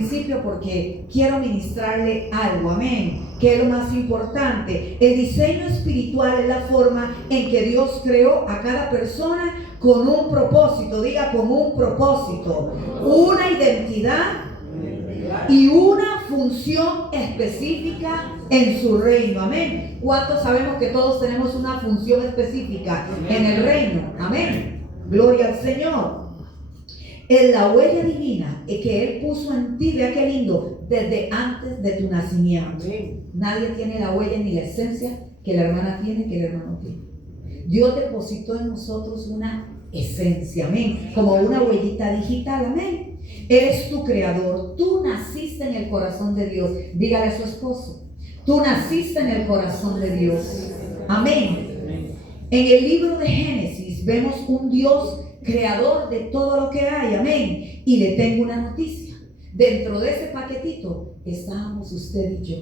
principio porque quiero ministrarle algo, amén, que es lo más importante. El diseño espiritual es la forma en que Dios creó a cada persona con un propósito, diga con un propósito, una identidad y una función específica en su reino, amén. ¿Cuántos sabemos que todos tenemos una función específica en el reino? Amén. Gloria al Señor. En la huella divina que Él puso en ti, vea qué lindo, desde antes de tu nacimiento. Nadie tiene la huella ni la esencia que la hermana tiene, que el hermano tiene. Dios depositó en nosotros una esencia, amén, como una huellita digital, amén. Él es tu creador, tú naciste en el corazón de Dios. Dígale a su esposo, tú naciste en el corazón de Dios, amén. En el libro de Génesis vemos un Dios creador de todo lo que hay, amén. Y le tengo una noticia: dentro de ese paquetito estábamos usted y yo,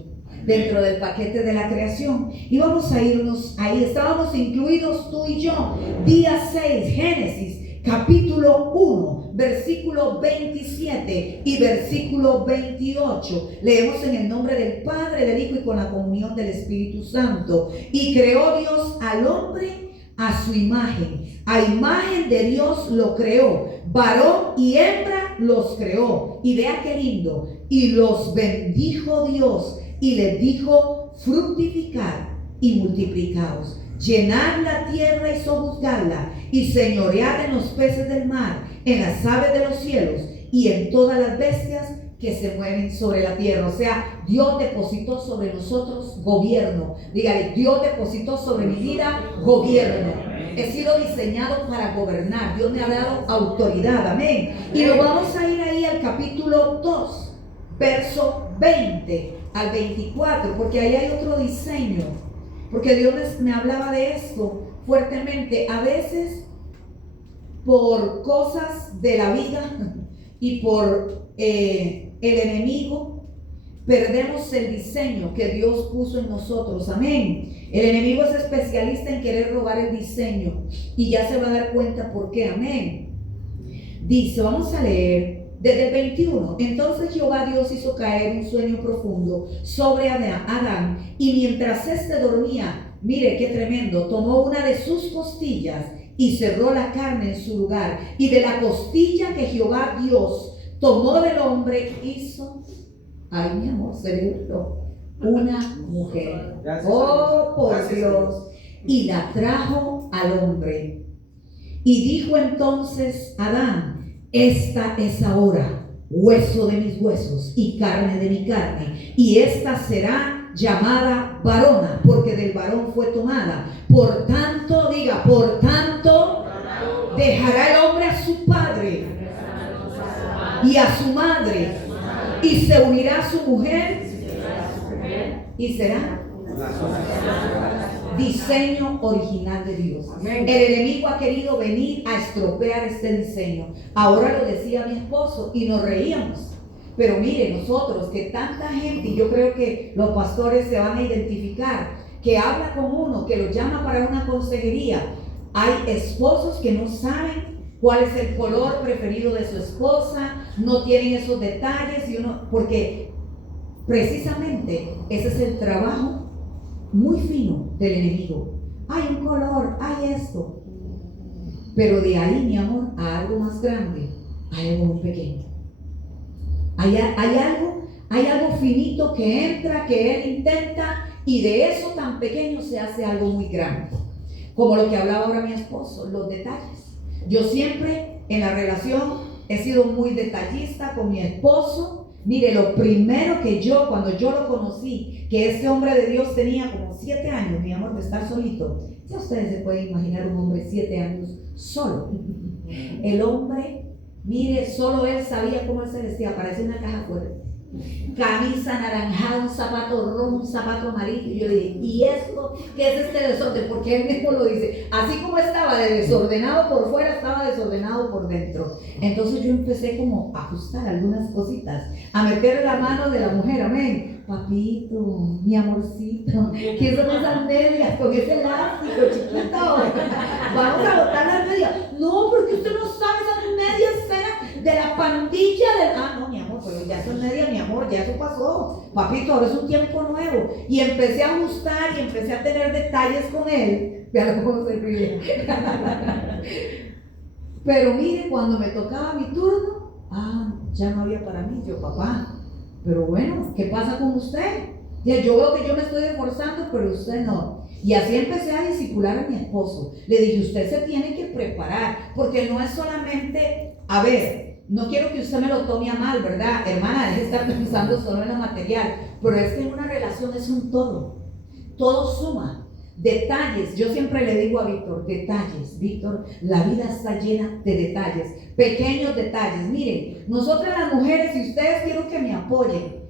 dentro del paquete de la creación, y vamos a irnos ahí. Estábamos incluidos tú y yo. Día 6, Génesis capítulo 1, versículo 27 y versículo 28. Leemos en el nombre del Padre, del Hijo y con la comunión del Espíritu Santo. Y creó Dios al hombre a su imagen, a imagen de Dios lo creó, varón y hembra los creó. Y vea qué lindo: y los bendijo Dios y les dijo: fructificad y multiplicaos, llenad la tierra y sojuzgadla, y señoread en los peces del mar, en las aves de los cielos y en todas las bestias que se mueven sobre la tierra. O sea, Dios depositó sobre nosotros gobierno. Dígale, Dios depositó sobre mi vida gobierno. He sido diseñado para gobernar. Dios me ha dado autoridad, amén. Y nos vamos a ir ahí al capítulo 2, verso 20 al 24, porque ahí hay otro diseño. Porque Dios me hablaba de esto fuertemente. A veces, por cosas de la vida y por el enemigo, perdemos el diseño que Dios puso en nosotros, amén. El enemigo es especialista en querer robar el diseño, y ya se va a dar cuenta por qué, amén. Dice, vamos a leer desde el 21. Entonces Jehová Dios hizo caer un sueño profundo sobre Adán, y mientras éste dormía, mire qué tremendo, tomó una de sus costillas y cerró la carne en su lugar, y de la costilla que Jehová Dios tomó del hombre hizo, ay mi amor, se le gustó, una mujer. Oh, por Dios. Y la trajo al hombre. Y dijo entonces Adán: esta es ahora hueso de mis huesos y carne de mi carne, y esta será llamada varona, porque del varón fue tomada. Por tanto, diga, por tanto, dejará el hombre a su padre y a su madre, y se unirá a su mujer, y será diseño original de Dios. El enemigo ha querido venir a estropear este diseño. Ahora lo decía mi esposo y nos reíamos. Pero mire, nosotros que tanta gente, y yo creo que los pastores se van a identificar, que habla con uno, que lo llama para una consejería. Hay esposos que no saben cuál es el color preferido de su esposa, no tienen esos detalles, y uno, porque precisamente ese es el trabajo muy fino del enemigo. Hay un color, hay esto, pero de ahí, mi amor, a algo más grande, hay algo muy pequeño. Hay algo finito que entra, que él intenta, y de eso tan pequeño se hace algo muy grande. Como lo que hablaba ahora mi esposo, los detalles. Yo siempre en la relación he sido muy detallista con mi esposo. Mire, lo primero que yo, cuando yo lo conocí, que este hombre de Dios tenía como 7 años, mi amor, de estar solito. Ya ustedes se pueden imaginar un hombre 7 años solo. El hombre, mire, solo él sabía cómo él se vestía, parecía una caja fuerte. Camisa anaranjada, un zapato rojo, un zapato amarillo. Y yo dije, ¿y esto qué es este desorden? Porque él mismo lo dice. Así como estaba de desordenado por fuera, estaba desordenado por dentro. Entonces yo empecé como a ajustar algunas cositas, a meter la mano de la mujer, amén. Papito, mi amorcito, ¿qué son esas medias con ese elástico chiquito? Vamos a botar las medias. No, porque usted no sabe, esas medias eran de la pandilla del... Ah, no, mi amor, pero ya eso es media, mi amor, ya eso pasó. Papito, ahora es un tiempo nuevo. Y empecé a ajustar y empecé a tener detalles con él. Vean cómo se ríe. Pero mire, cuando me tocaba mi turno, ya no había para mí. Yo, papá, pero bueno, ¿qué pasa con usted? Ya, yo veo que yo me estoy esforzando, pero usted no. Y así empecé a discipular a mi esposo. Le dije, usted se tiene que preparar, porque no es solamente, a ver, no quiero que usted me lo tome a mal, ¿verdad? Hermana, deje de estar pensando solo en lo material, pero es que en una relación es un todo suma. Detalles, yo siempre le digo a Víctor, detalles, Víctor, la vida está llena de detalles, pequeños detalles. Miren, nosotras las mujeres, si ustedes quiero que me apoyen,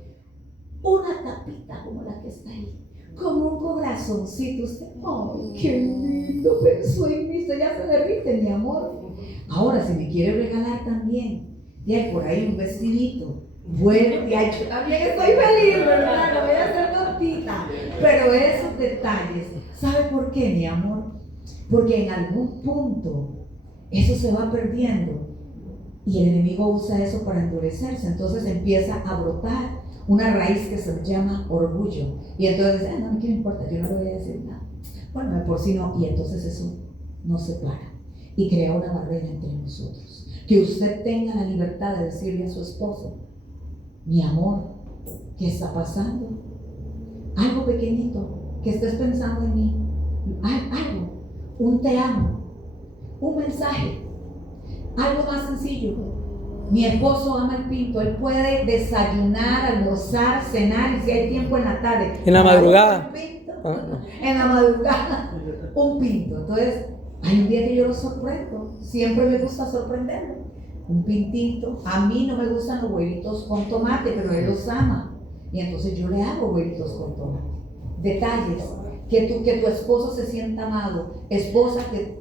una tapita como la que está ahí, como un corazoncito, usted, ¡ay, qué lindo! Pensó en mí, usted ya se derrite, mi amor. Ahora, si me quiere regalar también, ya por ahí un vestidito, bueno, ya yo también estoy feliz, ¿verdad? No voy a hacer tortita, pero esos detalles, ¿sabe por qué, mi amor? Porque en algún punto eso se va perdiendo y el enemigo usa eso para endurecerse, entonces empieza a brotar una raíz que se llama orgullo. Y entonces dice, no, ¿qué me importa? Yo no le voy a decir nada. Bueno, de por sí no. Y entonces eso nos separa y crea una barrera entre nosotros. Que usted tenga la libertad de decirle a su esposo, mi amor, ¿qué está pasando? Algo pequeñito, que estés pensando en mí. Algo, un te amo, un mensaje, algo más sencillo. Mi esposo ama el pinto, él puede desayunar, almorzar, cenar y si hay tiempo en la tarde. En la madrugada. En la madrugada, un pinto. Entonces, hay un día que yo lo sorprendo, siempre me gusta sorprenderlo. Un pintito, a mí no me gustan los huevitos con tomate, pero él los ama. Y entonces yo le hago huevitos con tomate. Detalles, que tu esposo se sienta amado, esposo, que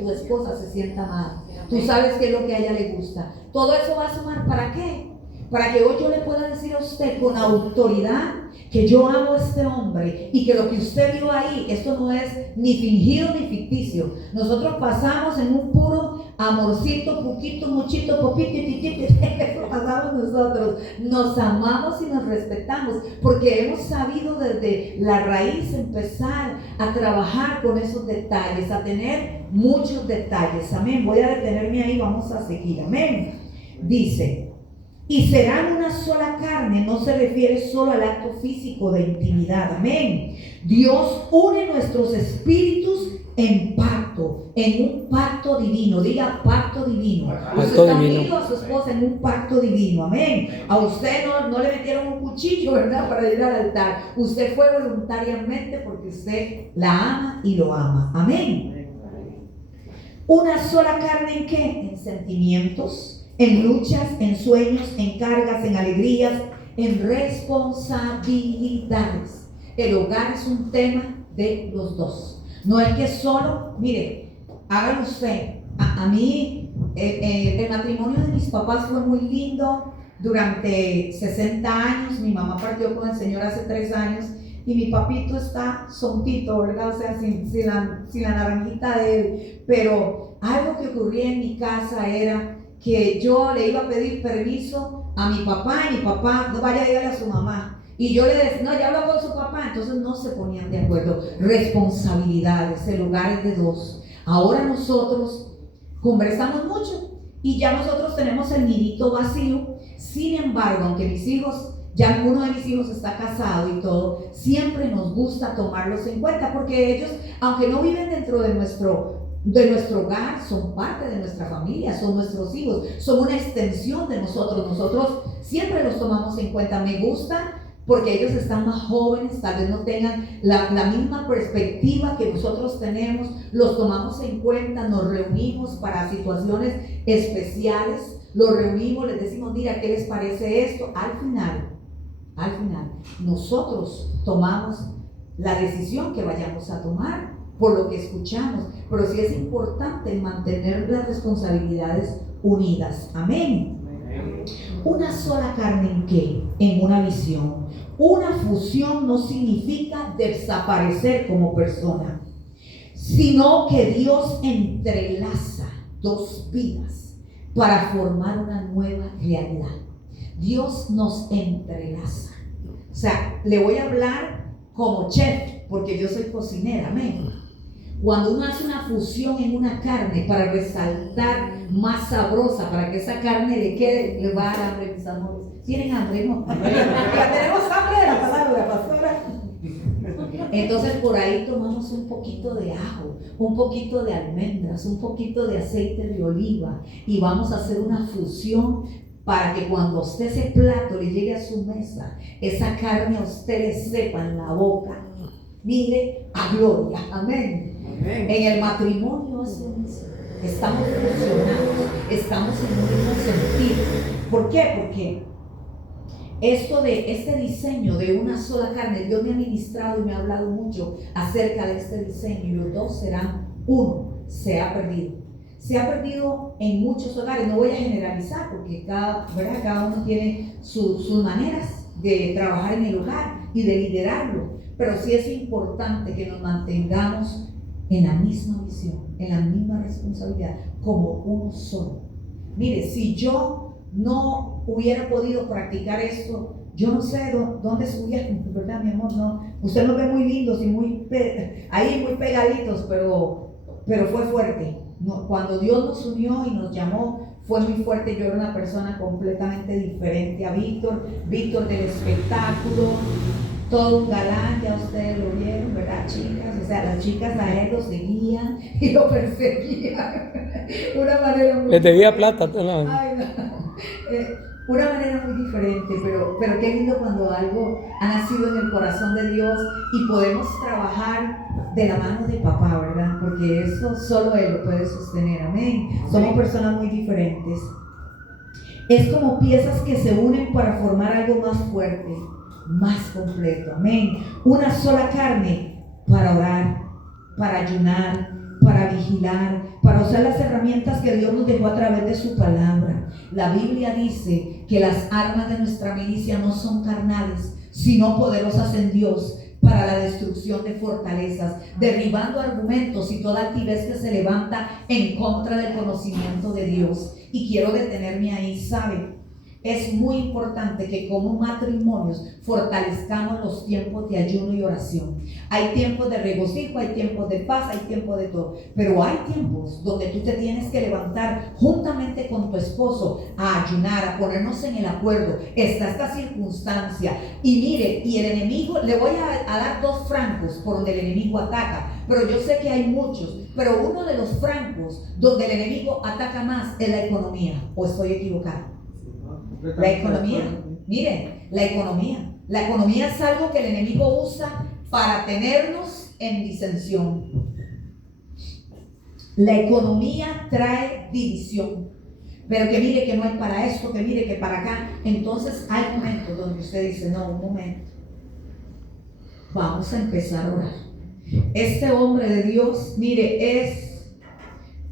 tu esposa se sienta amada. Tú sabes qué es lo que a ella le gusta. Todo eso va a sumar, ¿para qué? Para que hoy yo le pueda decir a usted con autoridad que yo amo a este hombre y que lo que usted vio ahí, esto no es ni fingido ni ficticio. Nosotros pasamos en un puro amorcito, poquito, muchito, popito, eso pasamos nosotros. Nos amamos y nos respetamos porque hemos sabido desde la raíz empezar a trabajar con esos detalles, a tener muchos detalles. Amén. Voy a detenerme ahí, vamos a seguir. Amén. Dice, y serán una sola carne, no se refiere solo al acto físico de intimidad. Amén. Dios une nuestros espíritus en pacto, en un pacto divino. Diga pacto divino. Usted está unido a su esposa en un pacto divino. Amén. A usted no le metieron un cuchillo, ¿verdad? Para ir al altar. Usted fue voluntariamente porque usted la ama y lo ama. Amén. Una sola carne ¿en qué? En sentimientos, en luchas, en sueños, en cargas, en alegrías, en responsabilidades. El hogar es un tema de los dos. No es que solo, mire, hágalo usted. A mí, el matrimonio de mis papás fue muy lindo. Durante 60 años, mi mamá partió con el Señor hace 3 años y mi papito está sontito, ¿verdad? O sea, sin la naranjita de él. Pero algo que ocurría en mi casa era que yo le iba a pedir permiso a mi papá y mi papá, no vaya a ir a su mamá. Y yo le decía, no, ya hablo con su papá, entonces no se ponían de acuerdo. Responsabilidades, el hogar es de dos. Ahora nosotros conversamos mucho y ya nosotros tenemos el nidito vacío. Sin embargo, aunque mis hijos, ya uno de mis hijos está casado y todo, siempre nos gusta tomarlos en cuenta porque ellos, aunque no viven dentro de nuestro hogar, son parte de nuestra familia, son nuestros hijos, son una extensión de nosotros. Nosotros siempre los tomamos en cuenta. Me gusta porque ellos están más jóvenes, tal vez no tengan la misma perspectiva que nosotros tenemos. Los tomamos en cuenta, nos reunimos para situaciones especiales, los reunimos, les decimos, mira, ¿qué les parece esto? Al final, nosotros tomamos la decisión que vayamos a tomar por lo que escuchamos, pero sí es importante mantener las responsabilidades unidas. Amén. Una sola carne ¿en qué? En una visión. Una fusión no significa desaparecer como persona, sino que Dios entrelaza dos vidas para formar una nueva realidad. Dios nos entrelaza. O sea, le voy a hablar como chef, porque yo soy cocinera, amén. Cuando uno hace una fusión en una carne para resaltar más sabrosa, para que esa carne le quede, le va a dar hambre, mis amores. ¿Tienen hambre? No. Ya tenemos hambre de la palabra, pastora. Entonces por ahí tomamos un poquito de ajo, un poquito de almendras, un poquito de aceite de oliva y vamos a hacer una fusión para que cuando a usted ese plato le llegue a su mesa, esa carne a usted le sepa en la boca. Mire, a gloria, amén. En el matrimonio es lo mismo. Estamos fusionados, estamos en un mismo sentido. ¿Por qué? Porque este diseño de una sola carne, Dios me ha ministrado y me ha hablado mucho acerca de este diseño, y los dos serán uno. Se ha perdido. Se ha perdido en muchos hogares. No voy a generalizar porque cada uno tiene sus maneras de trabajar en el hogar y de liderarlo. Pero sí es importante que nos mantengamos en la misma visión, en la misma responsabilidad, como uno solo. Mire, si yo no hubiera podido practicar esto, yo no sé dónde estuviera, ¿verdad, mi amor? No, usted nos ve muy lindos y ahí muy pegaditos, pero fue fuerte. No, cuando Dios nos unió y nos llamó, fue muy fuerte. Yo era una persona completamente diferente a Víctor del espectáculo, todo un galán, ya ustedes lo vieron, ¿verdad, chicas? O sea, las chicas a él lo seguían y lo perseguían. Una manera muy le debía plata. No. Ay, no. Una manera muy diferente, pero qué lindo cuando algo ha nacido en el corazón de Dios y podemos trabajar de la mano de papá, ¿verdad? Porque eso solo Él lo puede sostener, amén. Somos personas muy diferentes. Es como piezas que se unen para formar algo más fuerte, más completo, amén. Una sola carne para orar, para ayunar, para vigilar, para usar las herramientas que Dios nos dejó a través de su palabra. La Biblia dice que las armas de nuestra milicia no son carnales, sino poderosas en Dios para la destrucción de fortalezas, derribando argumentos y toda altivez que se levanta en contra del conocimiento de Dios. Y quiero detenerme ahí, ¿sabe? Es muy importante que como matrimonios fortalezcamos los tiempos de ayuno y oración. Hay tiempos de regocijo, hay tiempos de paz, hay tiempos de todo. Pero hay tiempos donde tú te tienes que levantar juntamente con tu esposo a ayunar, a ponernos en el acuerdo. Está esta circunstancia. Y mire, y el enemigo, le voy a dar dos francos por donde el enemigo ataca. Pero yo sé que hay muchos. Pero uno de los francos donde el enemigo ataca más es la economía. ¿O estoy equivocado? La economía, miren, la economía es algo que el enemigo usa para tenernos en disensión. La economía trae división, pero que mire que no es para esto, que mire que para acá. Entonces hay momentos donde usted dice, no, un momento, vamos a empezar a orar. Este hombre de Dios, mire,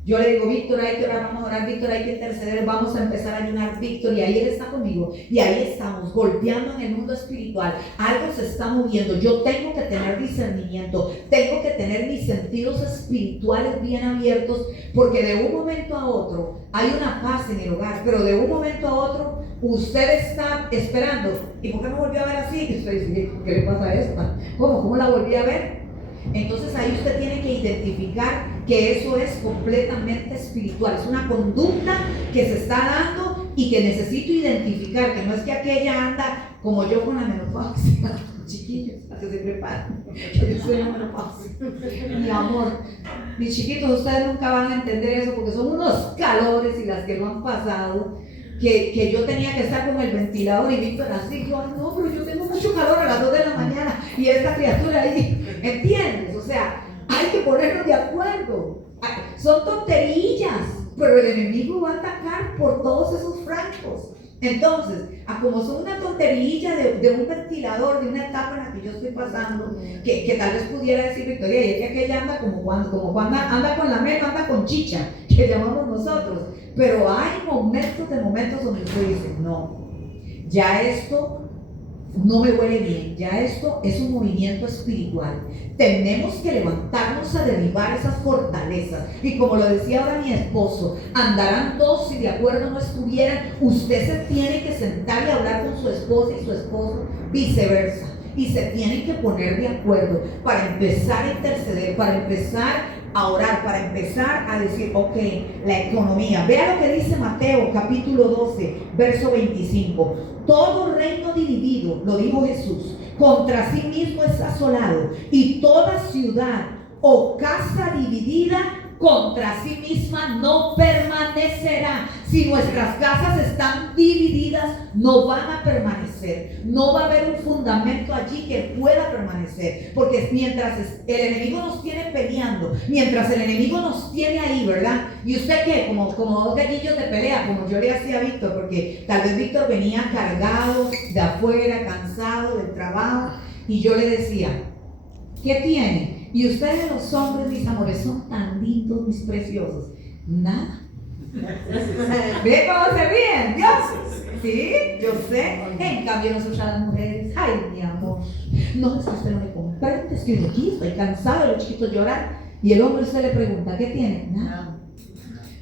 yo le digo, Víctor, hay que orar, vamos a orar, Víctor, hay que interceder, vamos a empezar a ayunar, Víctor, y ahí él está conmigo, y ahí estamos, golpeando en el mundo espiritual, algo se está moviendo. Yo tengo que tener discernimiento, tengo que tener mis sentidos espirituales bien abiertos, porque de un momento a otro hay una paz en el hogar, pero de un momento a otro usted está esperando, ¿y por qué me volvió a ver así? Y usted dice, ¿qué le pasa a esta? ¿Cómo la volví a ver? Entonces ahí usted tiene que identificar que eso es completamente espiritual, es una conducta que se está dando y que necesito identificar, que no es que aquella anda como yo con la menopausia. Chiquillos, a que se preparen, yo soy la menopausia. Mi amor, mis chiquitos, ustedes nunca van a entender eso porque son unos calores y las que lo han pasado. Que yo tenía que estar con el ventilador y Víctor así, yo, no, pero yo tengo mucho calor a las 2 de la mañana y esta criatura ahí, ¿entiendes? O sea, hay que ponernos de acuerdo. Son tonterillas, pero el enemigo va a atacar por todos esos francos. Entonces, como son una tonterilla de un ventilador, de una etapa en la que yo estoy pasando, que tal vez pudiera decir Victoria, y es que aquella anda como cuando anda con la meta, anda con chicha, que llamamos nosotros. Pero hay momentos donde usted dice, no, ya esto no me huele bien. Ya esto es un movimiento espiritual. Tenemos que levantarnos a derribar esas fortalezas. Y como lo decía ahora mi esposo, andarán todos si de acuerdo no estuvieran. Usted se tiene que sentar y hablar con su esposa y su esposo viceversa. Y se tienen que poner de acuerdo para empezar a interceder, para empezar a orar, para empezar a decir, ok, la economía. Vea lo que dice Mateo capítulo 12, verso 25. Todo reino dividido, lo dijo Jesús, contra sí mismo es asolado, y toda ciudad o casa dividida contra sí misma no permanecerá. Si nuestras casas están divididas, no van a permanecer. No va a haber un fundamento allí que pueda permanecer. Porque mientras el enemigo nos tiene peleando, mientras el enemigo nos tiene ahí, ¿verdad? Y usted qué, como dos gallillos de pelea, como yo le hacía a Víctor, porque tal vez Víctor venía cargado de afuera, cansado del trabajo, y yo le decía, ¿qué tiene? Y ustedes los hombres, mis amores, son tan lindos, mis preciosos. Nada. ¿Ve cómo se ríen? Dios. Sí, yo sé. En cambio nosotros las mujeres, ay mi amor, no, es que usted no me comprende, es que yo aquí estoy cansado de los chiquitos llorar. Y el hombre, usted le pregunta, ¿qué tiene? Nada.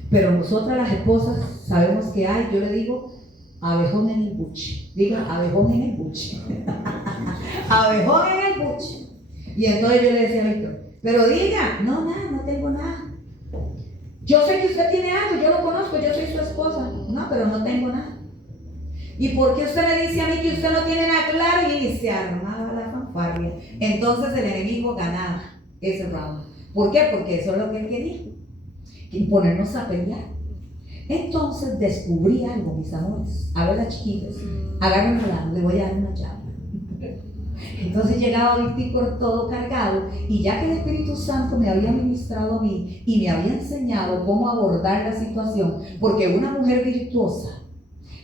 Pero nosotras las esposas sabemos que hay, yo le digo, abejón en el buche. Diga, abejón en el buche. Abejón en el buche. Y entonces yo le decía a Víctor, pero diga, no, nada, no tengo nada. Yo sé que usted tiene algo, yo lo conozco, yo soy su esposa. No, pero no tengo nada. ¿Y por qué usted me dice a mí que usted no tiene nada claro? Y se armaba la fanfarria. Entonces el enemigo ganaba ese round. ¿Por qué? Porque eso es lo que él quería. Y ponernos a pelear. Entonces descubrí algo, mis amores. A ver, las chiquitas, agárrenme la mano, le voy a dar una llave. Entonces llegaba Víctor todo cargado, y ya que el Espíritu Santo me había ministrado a mí y me había enseñado cómo abordar la situación, porque una mujer virtuosa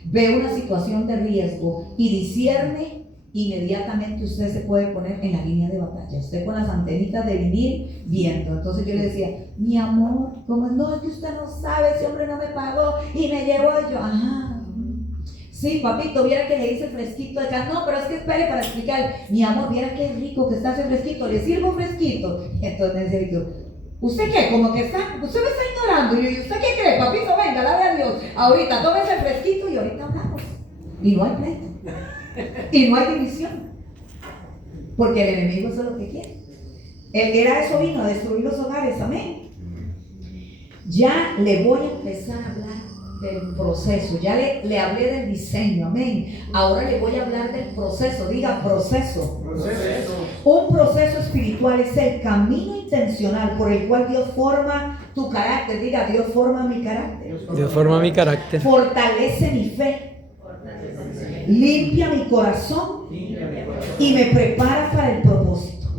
ve una situación de riesgo y discierne, inmediatamente usted se puede poner en la línea de batalla, usted con las antenitas de vinil viendo. Entonces yo le decía, mi amor, como no, es que usted no sabe, ese hombre no me pagó y me llevó. Yo, ajá. Sí, papito, viera que le hice fresquito de acá. No, pero es que espere para explicar. Mi amor, viera qué rico que está ese fresquito. ¿Le sirvo fresquito? Entonces me decía, ¿usted qué? Como que está, usted me está ignorando. Y yo, ¿usted qué cree? Papito, venga, alabe a Dios. Ahorita, tómese el fresquito y ahorita hablamos. Y no hay pleito. Y no hay división. Porque el enemigo eso es lo que quiere. Era eso, vino a destruir los hogares. Amén. Ya le voy a empezar a hablar del proceso. Ya le hablé del diseño, amén. Ahora le voy a hablar del proceso. Diga proceso. Un proceso espiritual es el camino intencional por el cual Dios forma tu carácter. Diga, Dios forma mi carácter. Dios forma mi carácter. Fortalece mi fe. Limpia mi corazón y me prepara para el propósito.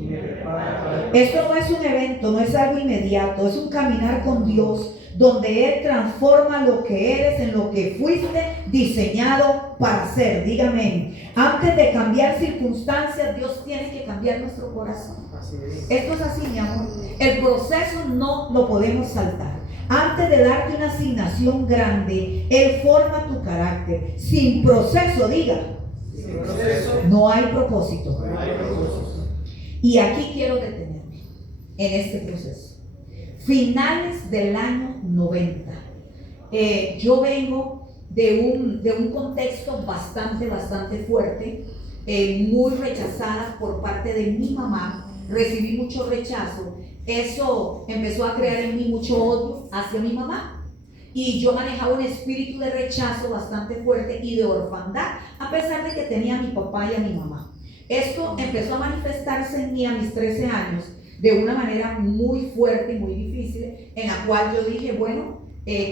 Esto no es un evento, no es algo inmediato, es un caminar con Dios, donde Él transforma lo que eres en lo que fuiste diseñado para ser. Dígame, antes de cambiar circunstancias, Dios tiene que cambiar nuestro corazón. Esto es así, mi amor. El proceso no lo podemos saltar. Antes de darte una asignación grande, Él forma tu carácter. Sin proceso, diga, no hay propósito. Y aquí quiero detenerme en este proceso. Finales del año 90. Yo vengo de un contexto bastante fuerte, muy rechazada por parte de mi mamá. Recibí mucho rechazo. Eso empezó a crear en mí mucho odio hacia mi mamá. Y yo manejaba un espíritu de rechazo bastante fuerte y de orfandad, a pesar de que tenía a mi papá y a mi mamá. Esto empezó a manifestarse en mí a mis 13 años de una manera muy fuerte y muy difícil, en la cual yo dije, bueno,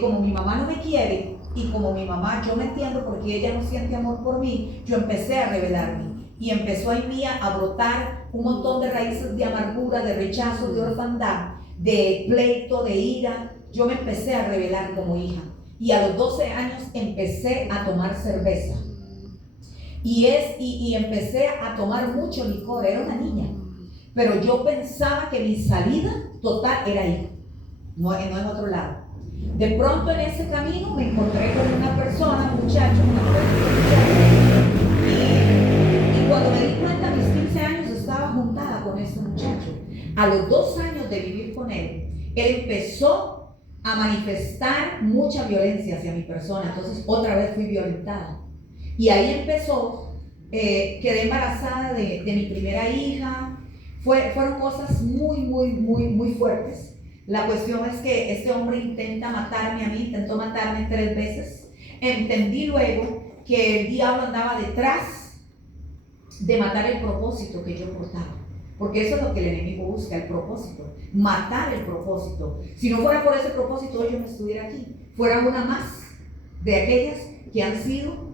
como mi mamá no me quiere y como mi mamá, yo me entiendo porque ella no siente amor por mí, yo empecé a rebelarme y empezó en mí a brotar un montón de raíces de amargura, de rechazo, de orfandad, de pleito, de ira. Yo me empecé a rebelar como hija y a los 12 años empecé a tomar cerveza. Y empecé a tomar mucho licor, era una niña, pero yo pensaba que mi salida total era ahí, no en otro lado. De pronto en ese camino me encontré con una persona, un muchacho, y a los 2 años de vivir con él empezó a manifestar mucha violencia hacia mi persona. Entonces otra vez fui violentada. Y ahí empezó, quedé embarazada de mi primera hija. Fueron cosas muy fuertes. La cuestión es que este hombre intenta matarme a mí, intentó matarme 3 veces. Entendí luego que el diablo andaba detrás de matar el propósito que yo portaba. Porque eso es lo que el enemigo busca, el propósito, matar el propósito. Si no fuera por ese propósito, hoy yo no estuviera aquí. Fuera una más de aquellas que han sido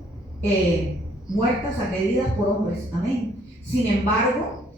muertas, agredidas por hombres. Amén. Sin embargo,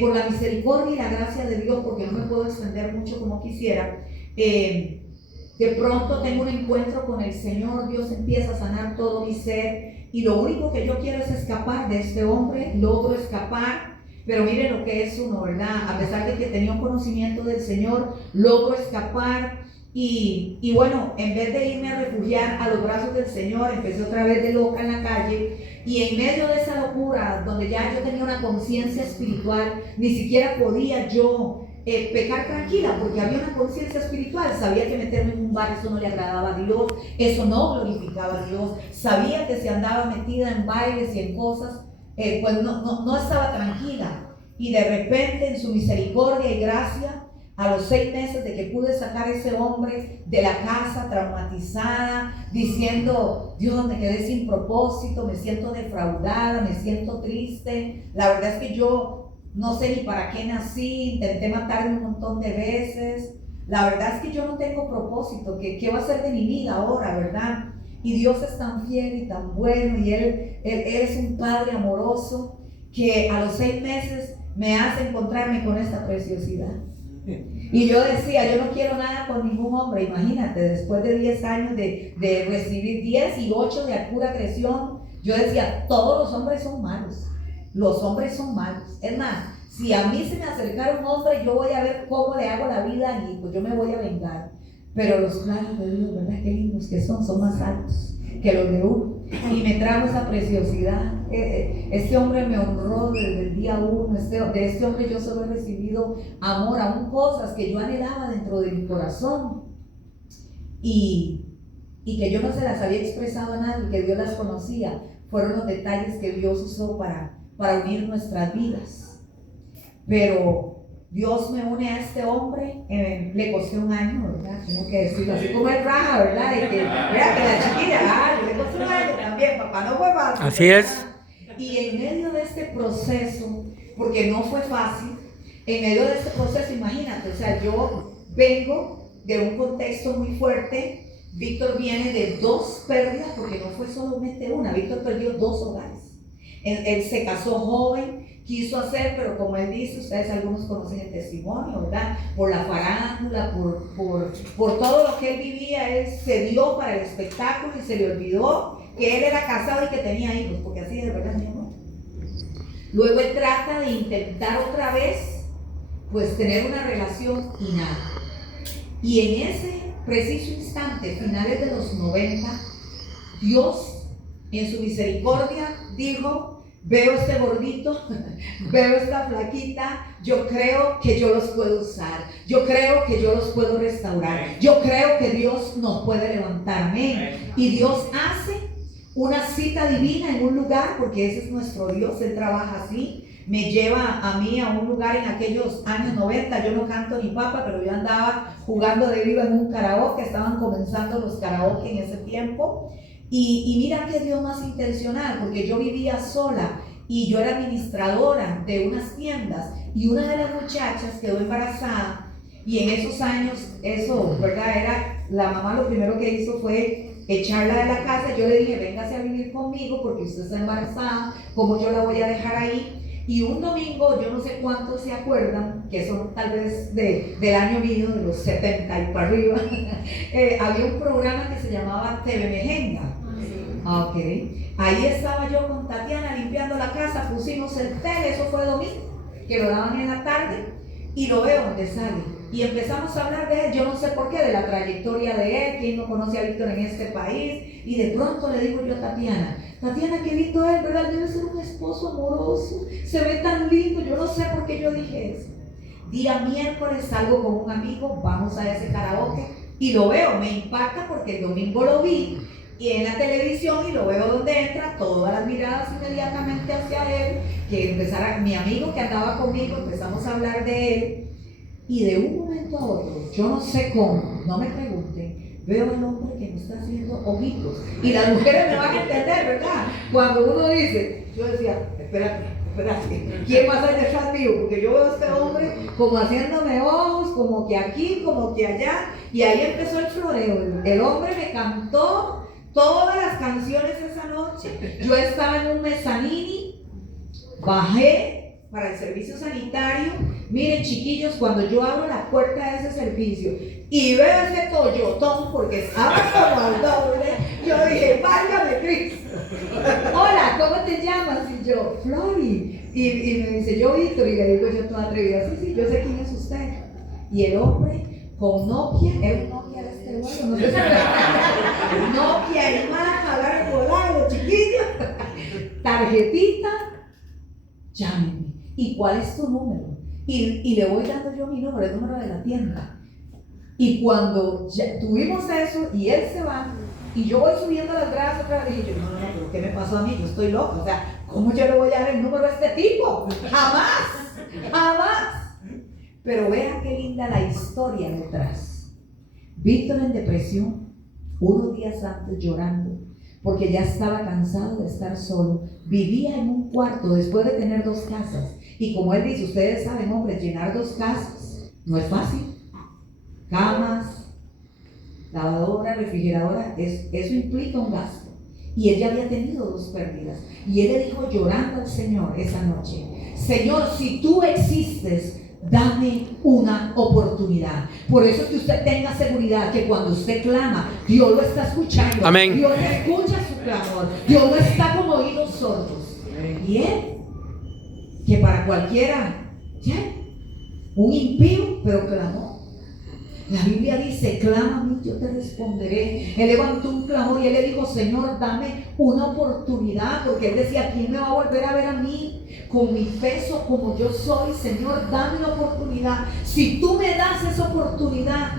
por la misericordia y la gracia de Dios, porque no me puedo extender mucho como quisiera, de pronto tengo un encuentro con el Señor. Dios empieza a sanar todo mi ser, y lo único que yo quiero es escapar de este hombre. Logro escapar, pero miren lo que es uno, ¿verdad? A pesar de que tenía un conocimiento del Señor, logro escapar. Y bueno, en vez de irme a refugiar a los brazos del Señor, empecé otra vez de loca en la calle. Y en medio de esa locura, donde ya yo tenía una conciencia espiritual, ni siquiera podía yo pecar tranquila, porque había una conciencia espiritual. Sabía que meterme en un bar, eso no le agradaba a Dios, eso no glorificaba a Dios. Sabía que si andaba metida en bailes y en cosas, pues no estaba tranquila. Y de repente, en su misericordia y gracia, a los 6 meses de que pude sacar a ese hombre de la casa traumatizada, diciendo: Dios, me quedé sin propósito, me siento defraudada, me siento triste, la verdad es que yo no sé ni para qué nací, intenté matarme un montón de veces, la verdad es que yo no tengo propósito, ¿qué va a ser de mi vida ahora, verdad? Y Dios es tan fiel y tan bueno, y Él es un Padre amoroso, que a los 6 meses me hace encontrarme con esta preciosidad. Y yo decía: yo no quiero nada con ningún hombre. Imagínate, después de 10 años de recibir 10 y 8 de pura agresión, yo decía: todos los hombres son malos. Los hombres son malos. Es más, si a mí se me acercara un hombre, yo voy a ver cómo le hago la vida y pues yo me voy a vengar. Pero los planes de Dios, ¿verdad? Qué lindos que son más altos que los de uno. Y me trajo esa preciosidad. Este hombre me honró desde el día 1. De este hombre yo solo he recibido amor, aún cosas que yo anhelaba dentro de mi corazón y que yo no se las había expresado a nadie, que Dios las conocía. Fueron los detalles que Dios usó para unir nuestras vidas. Pero Dios me une a este hombre, le costó 1 año, ¿verdad? Tengo que decirlo, así como el raja, ¿verdad? Y que la chiquilla, le costó 1 año también, papá, no fue fácil. Así ¿verdad? es. Y en medio de este proceso, porque no fue fácil, en medio de este proceso, imagínate, o sea, yo vengo de un contexto muy fuerte. Víctor viene de 2 pérdidas, porque no fue solamente una. Víctor perdió 2 hogares. Él se casó joven, quiso hacer, pero como él dice, ustedes algunos conocen el testimonio, ¿verdad? Por la farándula, por todo lo que él vivía, él se dio para el espectáculo y se le olvidó que él era casado y que tenía hijos, porque así de verdad no. Luego él trata de intentar otra vez, pues tener una relación y nada. Y en ese preciso instante, finales de los 90, Dios en su misericordia dijo: veo este gordito, veo esta flaquita, yo creo que yo los puedo usar, yo creo que yo los puedo restaurar, yo creo que Dios nos puede levantar, amén. Y Dios hace una cita divina en un lugar, porque ese es nuestro Dios, Él trabaja así. Me lleva a mí a un lugar en aquellos años 90, yo no canto ni papa, pero yo andaba jugando de viva en un karaoke, estaban comenzando los karaoke en ese tiempo. Y mira qué Dios más intencional, porque yo vivía sola y yo era administradora de unas tiendas, y una de las muchachas quedó embarazada, y en esos años eso, ¿verdad? Era la mamá, lo primero que hizo fue echarla de la casa. Yo le dije: véngase a vivir conmigo porque usted está embarazada, ¿cómo yo la voy a dejar ahí? Y un domingo, yo no sé cuántos se acuerdan, que son tal vez del año mío, de los 70 y para arriba, había un programa que se llamaba TV Mejenga. Ok, ahí estaba yo con Tatiana limpiando la casa, pusimos el tele, eso fue domingo, que lo daban en la tarde, y lo veo donde sale. Y empezamos a hablar de él, yo no sé por qué, de la trayectoria de él, quién no conoce a Víctor en este país. Y de pronto le digo yo a Tatiana: Tatiana, qué lindo es, ¿verdad? Debe ser un esposo amoroso, se ve tan lindo. Yo no sé por qué yo dije eso. Día miércoles salgo con un amigo, vamos a ese karaoke y lo veo, me impacta porque el domingo lo vi y en la televisión y lo veo donde entra, todas las miradas inmediatamente hacia él, que empezara, mi amigo que andaba conmigo, empezamos a hablar de él y de un momento a otro, yo no sé cómo, no me pregunten, veo al hombre que me está haciendo ojitos y las mujeres me van a entender, ¿verdad? Cuando uno dice, yo decía, espérate, ¿quién va a ser detrás mío? Porque yo veo a este hombre como haciéndome ojos, como que aquí, como que allá, y ahí empezó el floreo. El hombre me cantó todas las canciones esa noche. Yo estaba en un mezzanini, bajé para el servicio sanitario. Miren, chiquillos, cuando yo abro la puerta de ese servicio y veo ese toyotón, porque estaba como al doble, yo dije, válgame Cristo. Hola, ¿cómo te llamas? Y yo, Flori. Y me dice, yo Víctor. Y le digo yo toda atrevida, sí, yo sé quién es usted. Y el hombre con Nokia, es un Nokia de este vuelo, no sé si Nokia, hermano, hablar de volar, los chiquillos, tarjetita, llámeme. ¿Y cuál es tu número? Y le voy dando yo mi número, el número de la tienda. Y cuando ya tuvimos eso y él se va, y yo voy subiendo las gradas otra vez, y yo, no, pero ¿qué me pasó a mí? Yo estoy loco, o sea, ¿cómo yo le voy a dar el número a este tipo? Jamás. Pero vean qué linda la historia detrás. Víctor en depresión, unos días antes llorando, porque ya estaba cansado de estar solo, vivía en un cuarto después de tener 2 casas, y como él dice, ustedes saben, hombre, llenar 2 casas no es fácil, camas, lavadora, refrigeradora, eso implica un gasto. Y él ya había tenido 2 pérdidas. Y él le dijo llorando al Señor esa noche, Señor, si tú existes, dame una oportunidad. Por eso que usted tenga seguridad que cuando usted clama, Dios lo está escuchando. Amén. Dios escucha su clamor. Dios no está con oídos sordos. Y él, que para cualquiera, ya, un impío, pero clamó. La Biblia dice, clama a mí, yo te responderé. Él levantó un clamor y él le dijo, Señor, dame una oportunidad, porque él decía, ¿quién me va a volver a ver a mí con mi peso como yo soy? Señor, dame una oportunidad. Si tú me das esa oportunidad,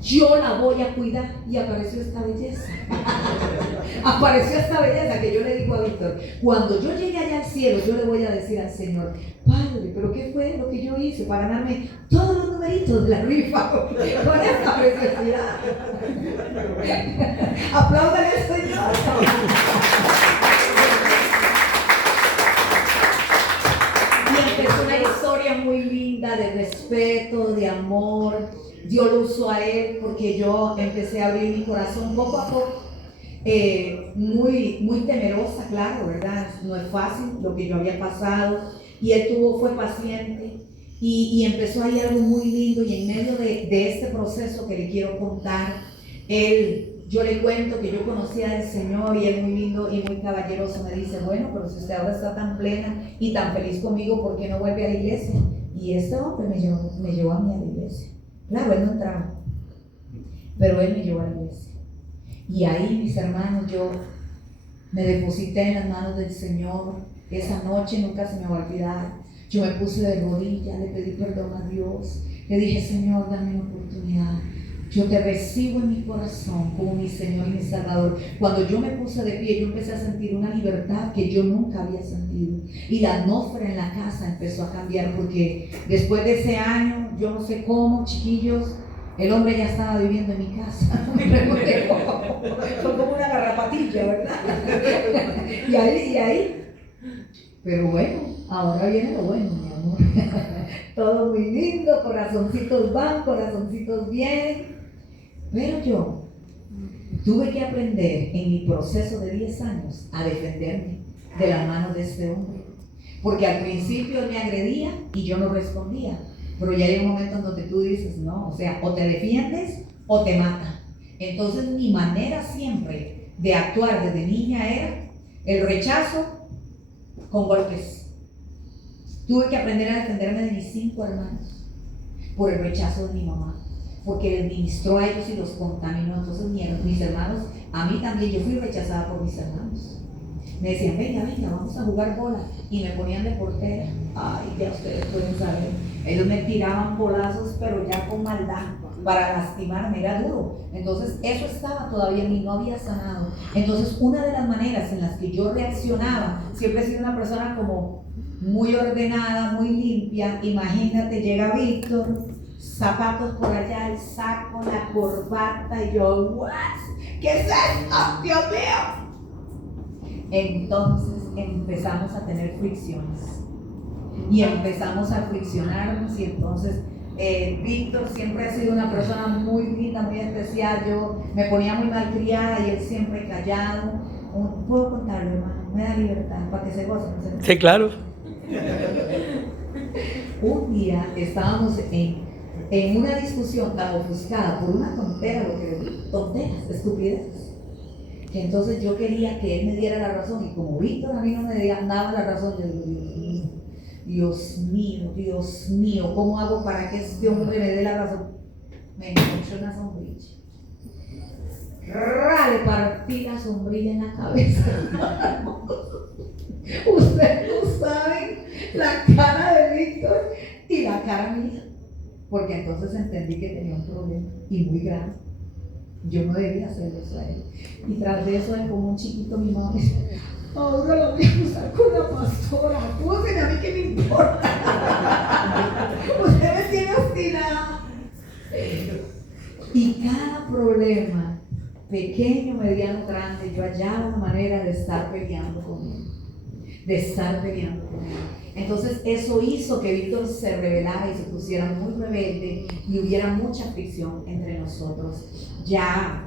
yo la voy a cuidar. Y apareció esta belleza. Apareció esta belleza que yo le digo a Víctor, cuando yo llegue allá al cielo, yo le voy a decir al Señor, Padre, pero ¿qué fue lo que yo hice para ganarme todos los numeritos de la rifa con esta preciosidad? Apláudale al Señor. Y empezó una historia muy linda de respeto, de amor. Dios lo usó a él porque yo empecé a abrir mi corazón poco a poco. Muy temerosa, claro, ¿verdad? No es fácil lo que yo había pasado. Y él fue paciente y empezó ahí algo muy lindo. Y en medio de este proceso que le quiero contar, yo le cuento que yo conocía al Señor y él muy lindo y muy caballeroso me dice, bueno, pero si usted ahora está tan plena y tan feliz conmigo, ¿por qué no vuelve a la iglesia? Y este hombre me llevó a mí a la iglesia. Claro, él no entraba, pero él me llevó a la iglesia. Y ahí, mis hermanos, yo me deposité en las manos del Señor. Esa noche nunca se me va a olvidar. Yo me puse de rodillas, le pedí perdón a Dios. Le dije, Señor, dame una oportunidad. Yo te recibo en mi corazón como mi Señor y mi Salvador. Cuando yo me puse de pie, yo empecé a sentir una libertad que yo nunca había sentido. Y la atmósfera en la casa empezó a cambiar porque después de ese año, yo no sé cómo, chiquillos, el hombre ya estaba viviendo en mi casa. No me pregunté cómo. Fue como una garrapatilla, ¿verdad? Y ahí. Pero bueno, ahora viene lo bueno, mi amor. Todo muy lindo, corazoncitos van, corazoncitos vienen. Pero yo tuve que aprender en mi proceso de 10 años a defenderme de las manos de este hombre. Porque al principio él me agredía y yo no respondía. Pero ya hay un momento en donde tú dices, no, o sea, o te defiendes o te mata. Entonces mi manera siempre de actuar desde niña era el rechazo con golpes. Tuve que aprender a defenderme de mis 5 hermanos por el rechazo de mi mamá, porque les ministró a ellos y los contaminó. Entonces mis hermanos, a mí también, yo fui rechazada por mis hermanos. Me decían, venga, vamos a jugar bola. Y me ponían de portera. Ay, ya ustedes pueden saber. Ellos me tiraban bolazos, pero ya con maldad, para lastimarme, era duro. Entonces, eso estaba todavía en mí, no había sanado. Entonces, una de las maneras en las que yo reaccionaba, siempre he sido una persona como muy ordenada, muy limpia. Imagínate, llega Víctor, zapatos por allá, el saco, la corbata, y yo, ¿what? ¿Qué es esto? ¡Dios mío! Entonces empezamos a tener fricciones y empezamos a friccionarnos, y entonces Víctor siempre ha sido una persona muy linda, muy especial. Yo me ponía muy malcriada y él siempre callado. ¿Puedo contarlo, hermano? Me da libertad para que se goce. Sí, claro. Un día estábamos en una discusión tan ofuscada por una tonteras, estupideces. Que entonces yo quería que él me diera la razón, y como Víctor a mí no me daba la razón, yo digo, Dios mío, ¿cómo hago para que este hombre me dé la razón? Me encontré una sombrilla. Le partí la sombrilla en la cabeza. Ustedes no saben la cara de Víctor y la cara mía, porque entonces entendí que tenía un problema, y muy grave. Yo no debía hacer eso a él. Y tras de eso, él, como un chiquito, mi mamá me dice, ahora lo voy a usar con la pastora. Púsenme a mí, que me importa. Usted me tiene obstinada. Y cada problema, pequeño, mediano, grande, yo hallaba una manera de estar peleando con él. Entonces eso hizo que Víctor se rebelara y se pusiera muy rebelde, y hubiera mucha fricción entre nosotros. Ya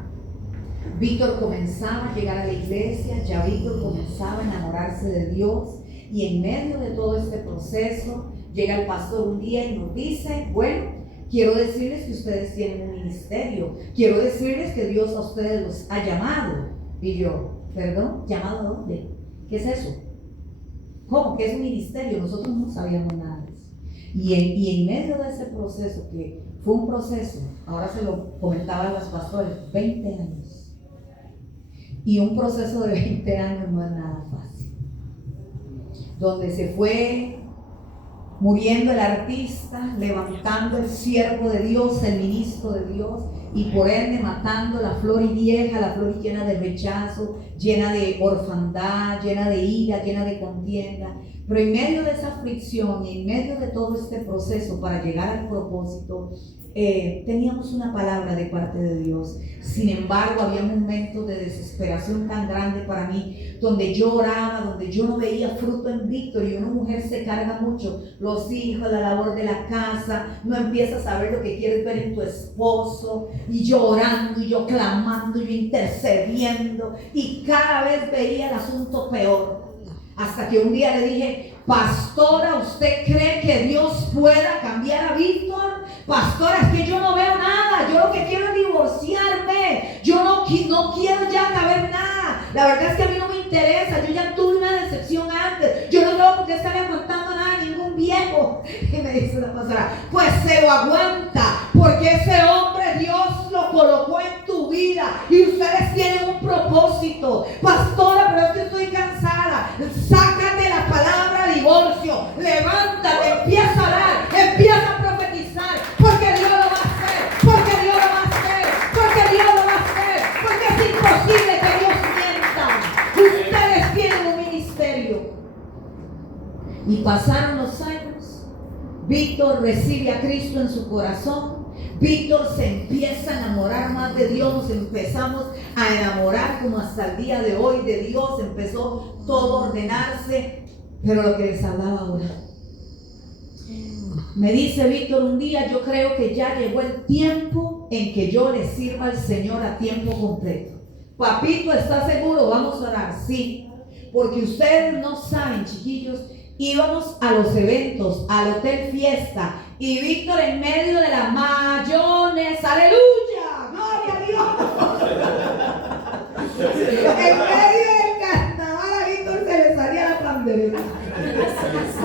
Víctor comenzaba a llegar a la iglesia, ya Víctor comenzaba a enamorarse de Dios, y en medio de todo este proceso llega el pastor un día y nos dice, bueno, quiero decirles que ustedes tienen un ministerio, quiero decirles que Dios a ustedes los ha llamado. Y yo, ¿perdón? ¿Llamado a dónde? ¿Qué es eso? ¿Cómo? ¿Qué es un ministerio? Nosotros no sabíamos nada de eso. Y en medio de ese proceso, que fue un proceso, ahora se lo comentaba a los pastores, 20 años. Y un proceso de 20 años no es nada fácil. Donde se fue muriendo el artista, levantando el siervo de Dios, el ministro de Dios, y por ende matando la flor vieja, la flor llena de rechazo, llena de orfandad, llena de ira, llena de contienda. Pero en medio de esa fricción y en medio de todo este proceso para llegar al propósito, teníamos una palabra de parte de Dios. Sin embargo, había momentos de desesperación tan grande para mí, donde yo oraba, donde yo no veía fruto en Víctor. Y una mujer se carga mucho, los hijos, la labor de la casa, no empiezas a ver lo que quieres ver en tu esposo, y yo orando, y yo clamando, y yo intercediendo, y cada vez veía el asunto peor. Hasta que un día le dije, pastora, ¿usted cree que Dios pueda cambiar a Víctor? Pastora, es que yo no veo nada, yo lo que quiero es divorciarme, yo no quiero ya saber nada. La verdad es que a mí no me interesa, yo ya tuve una decepción antes, yo no tengo por qué estar aguantando nada de ningún viejo. Y me dice la pastora, pues se lo aguanta, porque ese hombre Dios lo colocó en tu vida y ustedes tienen un propósito. Pastora, pero es que estoy cansada. Sácate la palabra divorcio, levántate, empieza a orar, empieza a profetizar, porque Dios lo va a hacer, porque Dios lo va a hacer, porque Dios lo va a hacer, porque es imposible que Dios mienta. Ustedes tienen un ministerio. Y pasaron los años, Víctor recibe a Cristo en su corazón, Víctor se empieza a enamorar más de Dios, nos empezamos a enamorar como hasta el día de hoy de Dios, empezó todo a ordenarse. Pero lo que les hablaba ahora, me dice Víctor un día, yo creo que ya llegó el tiempo en que yo le sirva al Señor a tiempo completo. Papito, ¿está seguro? Vamos a orar. Sí, porque ustedes no saben, chiquillos, íbamos a los eventos, al hotel fiesta, y Víctor en medio de la mayonesa, aleluya, gloria a Dios. En medio del carnaval a Víctor se le salía la pandereta,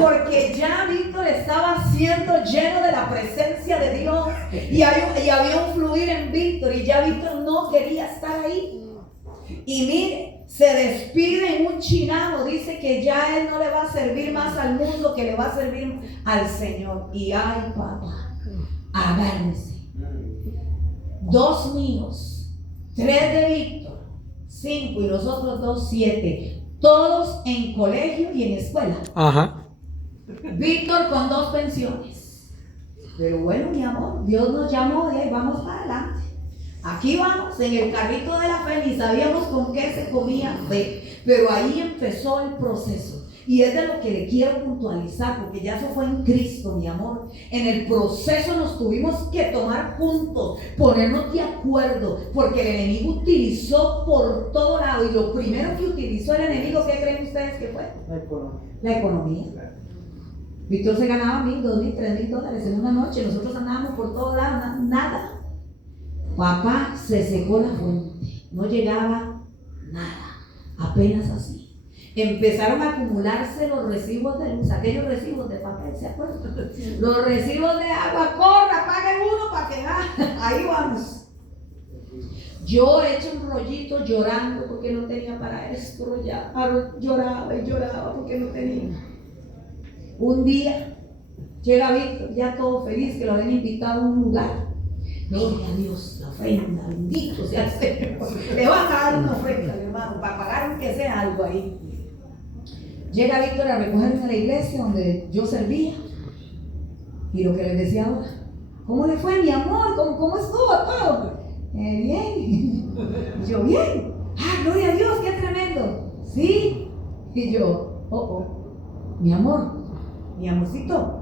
porque ya Víctor estaba siendo lleno de la presencia de Dios, y había un fluir en Víctor, y ya Víctor no quería estar ahí. Y mire, se despide en un chinamo, dice que ya él no le va a servir más al mundo, que le va a servir al Señor. Y ay, papá, agárrense. 2 míos, 3 de Víctor, 5 y los otros 2, 7. Todos en colegio y en escuela. Ajá. Víctor con 2 pensiones. Pero bueno, mi amor, Dios nos llamó y ahí vamos para adelante. Aquí vamos, en el carrito de la fe, ni sabíamos con qué se comía fe. Pero ahí empezó el proceso. Y es de lo que le quiero puntualizar, porque ya eso fue en Cristo, mi amor. En el proceso nos tuvimos que tomar juntos, ponernos de acuerdo, porque el enemigo utilizó por todo lado. Y lo primero que utilizó el enemigo, ¿qué creen ustedes que fue? La economía. Víctor se ganaba $1,000, $2,000, $3,000 en una noche. Nosotros andábamos por todos lados, nada. Papá se secó la fuente, no llegaba nada, apenas así. Empezaron a acumularse los recibos de luz, aquellos recibos de papel, ¿se acuerdan? Los recibos de agua, corra, pague uno para que ahí vamos. Yo he hecho un rollito llorando porque no tenía para esto, ya lloraba y lloraba porque no tenía. Un día llega Víctor, ya todo feliz, que lo habían invitado a un lugar. Gloria a Dios, la ofrenda, bendito sea el Señor. Le van a dar una ofrenda, hermano, para pagar aunque sea algo ahí. Llega Víctor a recogerme a la iglesia donde yo servía. Y lo que les decía ahora, ¿cómo le fue, mi amor? ¿Cómo estuvo todo? Bien. Y yo, bien. Gloria a Dios, qué tremendo. Sí. Y yo, mi amor, mi amorcito,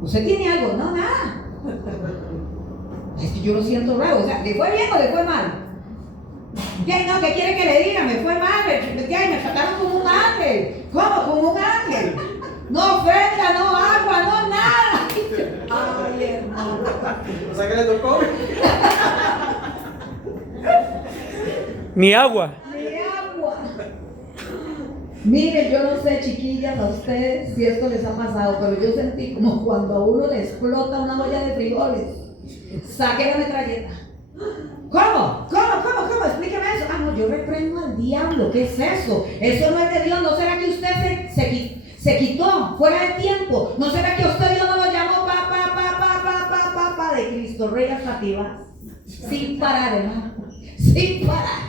¿usted tiene algo? No, nada. Es que yo lo siento raro, o sea, ¿le fue bien o le fue mal? ¿Qué, no? ¿Qué quiere que le diga? Me fue mal, me trataron como un ángel. ¿Cómo? Como un ángel. No ofrenda, no agua, no nada. Ay, hermano. O sea, ¿qué le tocó? Ni agua. Ni agua. Miren, yo no sé, chiquillas, a ustedes si esto les ha pasado, pero yo sentí como cuando a uno le explota una olla de frijoles. Saqué la metralleta. ¿Cómo? Explíqueme eso. No, yo reprendo al diablo. ¿Qué es eso? Eso no es de Dios. ¿No será que usted se quitó fuera de tiempo? ¿No será que usted Dios no lo llamó de Cristo Rey hasta ti vas? Sin parar, hermano. Sin parar.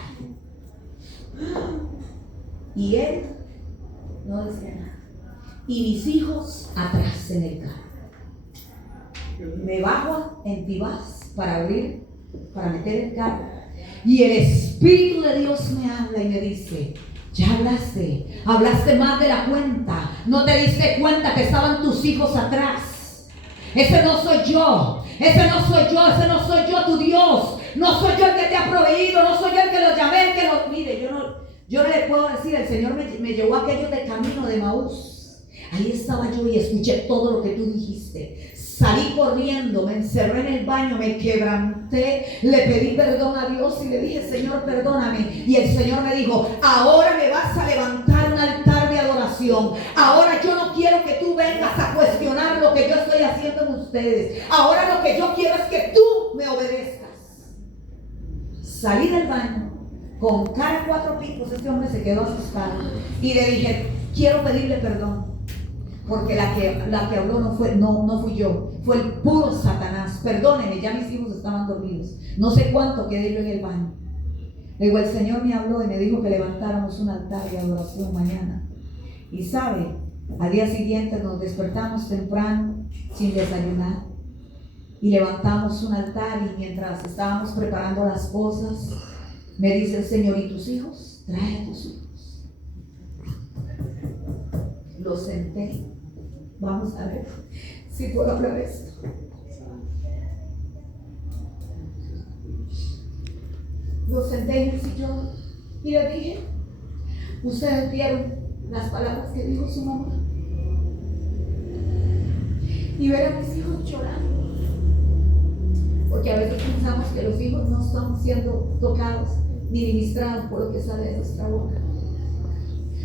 Y él no decía nada. Y mis hijos atrás en el carro. Me bajo en Tibás para meter el carro. Y el Espíritu de Dios me habla y me dice: ya hablaste más de la cuenta. No te diste cuenta que estaban tus hijos atrás. Ese no soy yo, tu Dios. No soy yo el que te ha proveído, no soy yo el que los llamé, el que los... Mire, yo no le puedo decir, el Señor me llevó a aquello de camino de Maús. Ahí estaba yo y escuché todo lo que tú dijiste. Salí corriendo, me encerré en el baño, me quebranté, le pedí perdón a Dios y le dije: Señor, perdóname. Y el Señor me dijo: ahora me vas a levantar un altar de adoración. Ahora yo no quiero que tú vengas a cuestionar lo que yo estoy haciendo en ustedes. Ahora lo que yo quiero es que tú me obedezcas. Salí del baño con cara 4 picos. Este hombre se quedó asustado y le dije: quiero pedirle perdón. Porque la que habló no fui yo, fue el puro Satanás. Perdóneme, ya mis hijos estaban dormidos. No sé cuánto quedé yo en el baño. Luego el Señor me habló y me dijo que levantáramos un altar de adoración mañana. Y sabe, al día siguiente nos despertamos temprano, sin desayunar, y levantamos un altar. Y mientras estábamos preparando las cosas, me dice el Señor: ¿y tus hijos? Trae a tus hijos. Los senté. Vamos a ver si puedo hablar esto. Los senté en el sillón y le dije: ustedes vieron las palabras que dijo su mamá. Y ver a mis hijos llorando. Porque a veces pensamos que los hijos no están siendo tocados ni ministrados por lo que sale de nuestra boca.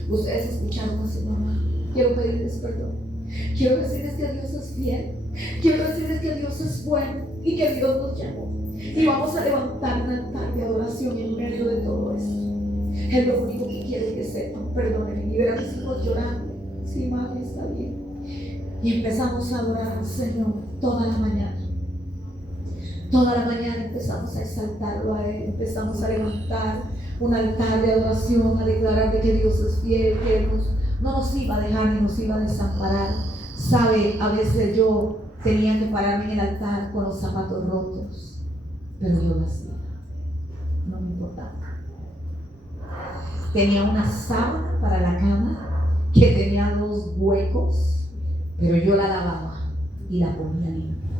Ustedes escucharon a su mamá. Quiero pedirles perdón. Quiero decirles que Dios es fiel. Quiero decirles que Dios es bueno y que Dios nos llamó. Y vamos a levantar un altar de adoración en medio de todo esto. Él lo único que quiere es que sepan, perdónenme, y ver a mis hijos llorando. Sí, mami, está bien. Y empezamos a adorar al Señor toda la mañana. Toda la mañana empezamos a exaltarlo a Él, empezamos a levantar un altar de adoración, a declarar de que Dios es fiel, que Él no nos iba a dejar ni nos iba a desamparar. Sabe, a veces yo tenía que pararme en el altar con los zapatos rotos, pero yo lo hacía, no me importaba. Tenía una sábana para la cama que tenía 2 huecos, pero yo la lavaba y la ponía limpia.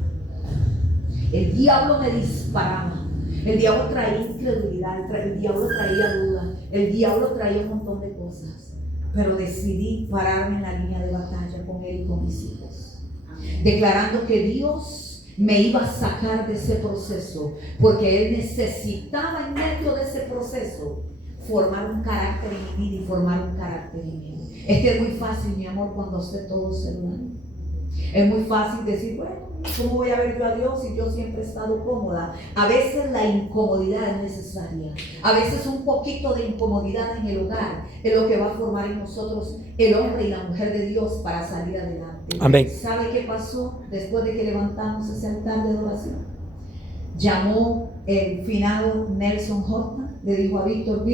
El diablo me disparaba, el diablo traía incredulidad, el diablo traía duda, el diablo traía un montón de cosas, pero decidí pararme en la línea de batalla con él y con mis hijos, declarando que Dios me iba a sacar de ese proceso, porque Él necesitaba en medio de ese proceso formar un carácter en mi vida y formar un carácter en Él. Es que es muy fácil, mi amor, cuando a usted todo se lo dan. Es muy fácil decir, bueno, ¿cómo voy a ver yo a Dios si yo siempre he estado cómoda? A veces la incomodidad es necesaria. A veces un poquito de incomodidad en el hogar es lo que va a formar en nosotros el hombre y la mujer de Dios para salir adelante. Amén. ¿Sabe qué pasó después de que levantamos ese altar de adoración? Llamó el finado Nelson Horta, le dijo a Víctor,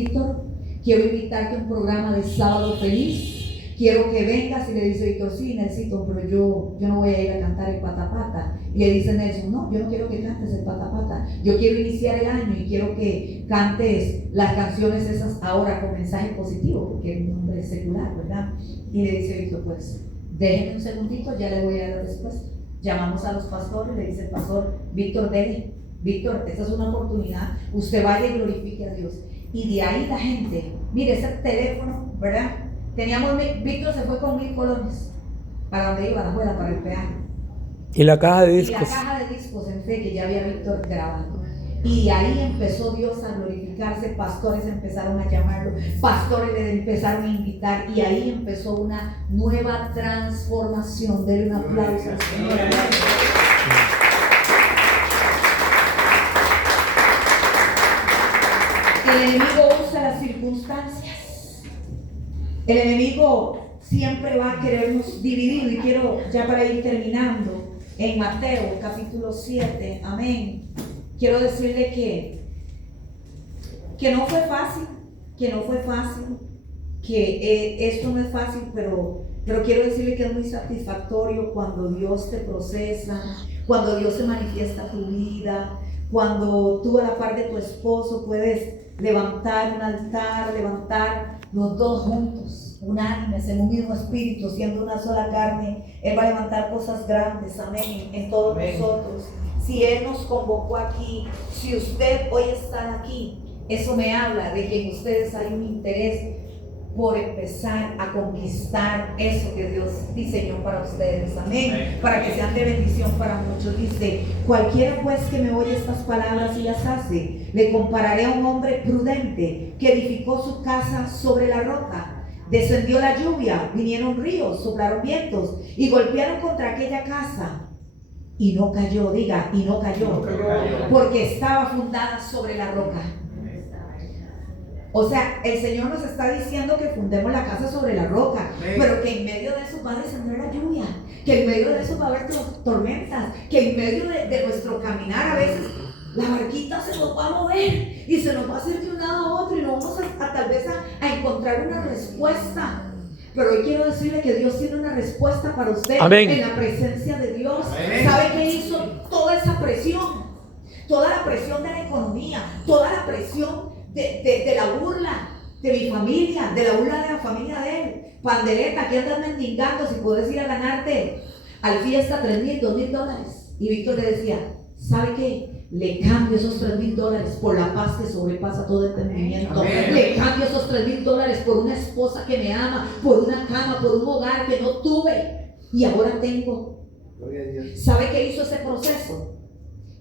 quiero invitarte a un programa de Sábado Feliz. Quiero que vengas. Y le dice Víctor, sí, Nelsito, pero yo no voy a ir a cantar el patapata. Y le dice Nelson, no, yo no quiero que cantes el patapata. Yo quiero iniciar el año y quiero que cantes las canciones esas ahora con mensaje positivo, porque es un hombre secular, ¿verdad? Y le dice Víctor, pues, déjenme un segundito, ya le voy a dar la respuesta. Llamamos a los pastores, le dice el pastor, Víctor, Víctor, esta es una oportunidad, usted vaya y glorifique a Dios. Y de ahí la gente, mire ese teléfono, ¿verdad? Víctor se fue con 1000 colones para donde iba la escuela, para el peaje. Y la caja de discos. Y la caja de discos en fe que ya había Víctor grabando. Y ahí empezó Dios a glorificarse, pastores empezaron a llamarlo, pastores le empezaron a invitar y ahí empezó una nueva transformación. Denle un aplauso al Señor. El enemigo usa las circunstancias. El enemigo siempre va a querernos dividir, y quiero ya para ir terminando en Mateo capítulo 7, amén. Quiero decirle que no fue fácil, que esto no es fácil, pero quiero decirle que es muy satisfactorio cuando Dios te procesa, cuando Dios se manifiesta en tu vida, cuando tú a la par de tu esposo puedes levantar un altar, levantar los dos juntos, unánimes en un mismo espíritu, siendo una sola carne. Él va a levantar cosas grandes, amén, en todos nosotros. Si Él nos convocó aquí, si usted hoy está aquí, eso me habla de que en ustedes hay un interés por empezar a conquistar eso que Dios diseñó para ustedes, amén, para que sean de bendición para muchos. Dice, cualquiera pues que me oye estas palabras y las hace, le compararé a un hombre prudente que edificó su casa sobre la roca. Descendió la lluvia, vinieron ríos, soplaron vientos y golpearon contra aquella casa y no cayó, diga, y no cayó, porque estaba fundada sobre la roca. O sea, el Señor nos está diciendo que fundemos la casa sobre la roca, pero que en medio de eso va a descender la lluvia, que en medio de eso va a haber tormentas, que en medio de nuestro caminar a veces la barquita se nos va a mover y se nos va a hacer de un lado a otro y no vamos a tal vez a encontrar una respuesta. Pero hoy quiero decirle que Dios tiene una respuesta para usted. Amén. En la presencia de Dios. Amén. ¿Sabe qué hizo toda esa presión? Toda la presión de la economía, toda la presión de la burla de mi familia, de la burla de la familia de él. Pandereta, ¿qué andas mendigando si puedes ir a ganarte al fiesta $3,000, $2,000? Y Víctor le decía, ¿sabe qué? Le cambio esos $3,000 por la paz que sobrepasa todo entendimiento. Amén. Le cambio esos $3,000 por una esposa que me ama, por una cama, por un hogar que no tuve y ahora tengo. ¿Sabe qué hizo ese proceso?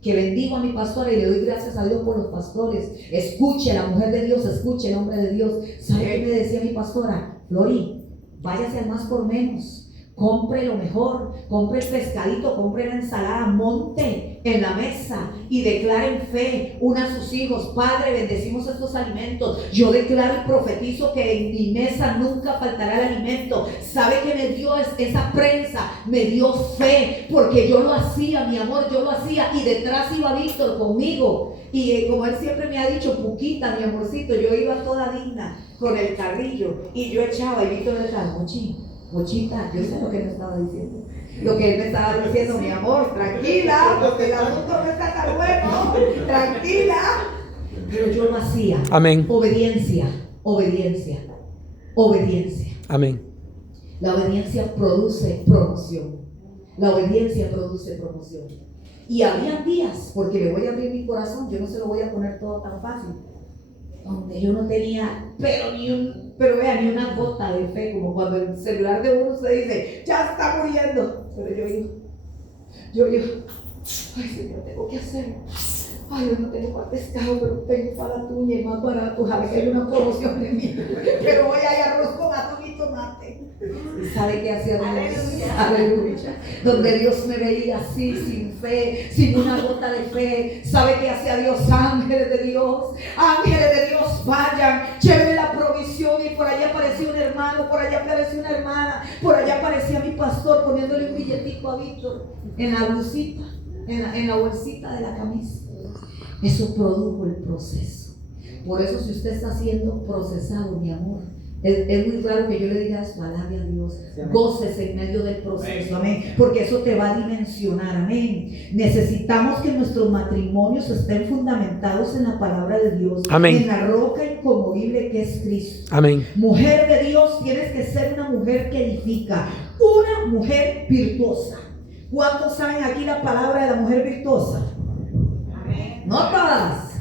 Que bendigo a mi pastora y le doy gracias a Dios por los pastores. Escuche la mujer de Dios, escuche el hombre de Dios. ¿Sabe qué me decía mi pastora? Flori, váyase al más por menos. compre lo mejor, compre el pescadito, compre la ensalada, monte en la mesa y declare en fe, una a sus hijos: Padre, bendecimos estos alimentos. Yo declaro y profetizo que en mi mesa nunca faltará el alimento. Sabe que me dio esa prensa, me dio fe, porque yo lo hacía, mi amor, yo lo hacía, y detrás iba Víctor conmigo. Y como él siempre me ha dicho, Puquita, mi amorcito, yo iba toda digna con el carrillo y yo echaba, y Víctor le decía: Mochita, yo sé lo que me estaba diciendo. Lo que él me estaba diciendo: mi amor, tranquila, porque el asunto no está tan bueno, tranquila. Pero yo lo hacía. Amén. Obediencia, obediencia, obediencia. Amén. La obediencia produce promoción. La obediencia produce promoción. Y había días, porque le voy a abrir mi corazón, yo no se lo voy a poner todo tan fácil, donde yo no tenía, pero vea, ni una gota de fe, como cuando el celular de uno se dice: ya está muriendo. Pero yo digo, ay Señor, tengo que hacerlo. Ay, yo no tengo para pescado, pero tengo para atún, y el más barato. A ver que hay una promoción de mí, pero hoy hay arroz con atún y tomate. ¿Y sabe qué hacía Dios? Aleluya. Aleluya. Donde Dios me veía así, sin fe, sin una gota de fe. ¿Sabe qué hacía Dios? Ángeles de Dios vayan, lleven la provisión. Y por allá aparecía un hermano, por allá aparecía una hermana, por allá aparecía mi pastor poniéndole un billetico a Víctor en la blusita, en la bolsita de la camisa. Eso produjo el proceso. Por eso, si usted está siendo procesado, mi amor, es muy raro que yo le diga esto: alabe a Dios, gócese en medio del proceso, amén, porque eso te va a dimensionar, amén. Necesitamos que nuestros matrimonios estén fundamentados en la palabra de Dios, amén, en la roca inconmovible que es Cristo. Amén. Mujer de Dios, tienes que ser una mujer que edifica, una mujer virtuosa. ¿Cuántos saben aquí la palabra de la mujer virtuosa? No todas.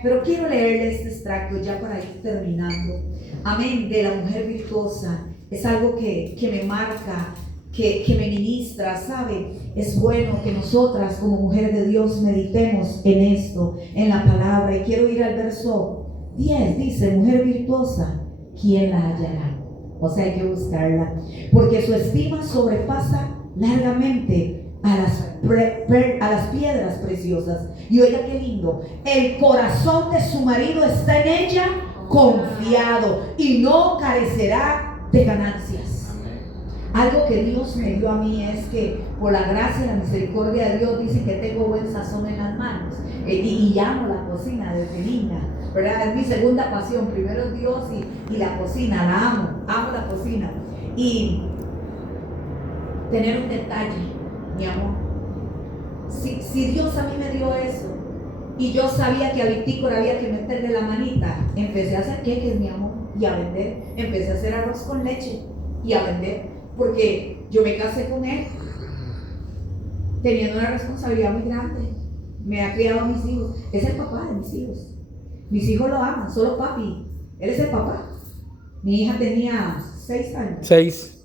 Pero quiero leerle este extracto ya para ir terminando. Amén. De la mujer virtuosa. Es algo que me marca, que me ministra, ¿sabe? Es bueno que nosotras como mujeres de Dios meditemos en esto, en la palabra. Y quiero ir al verso 10. Dice: mujer virtuosa, ¿quién la hallará? O sea, hay que buscarla, porque su estima sobrepasa largamente a las piedras preciosas. Y oiga qué lindo: el corazón de su marido está en ella confiado, y no carecerá de ganancias. Algo que Dios me dio a mí es que, por la gracia y la misericordia de Dios, dice que tengo buen sazón en las manos, y amo la cocina desde niña, ¿verdad? Es mi segunda pasión. Primero Dios y la cocina. La amo la cocina. Y tener un detalle, mi amor, si Dios a mí me dio eso, y yo sabía que a Victícora había que meterle la manita, empecé a hacer queques, mi amor, y a vender. Empecé a hacer arroz con leche y a vender, porque yo me casé con él teniendo una responsabilidad muy grande. Me ha criado a mis hijos, es el papá de mis hijos. Mis hijos lo aman, solo papi, él es el papá. Mi hija tenía 6 años,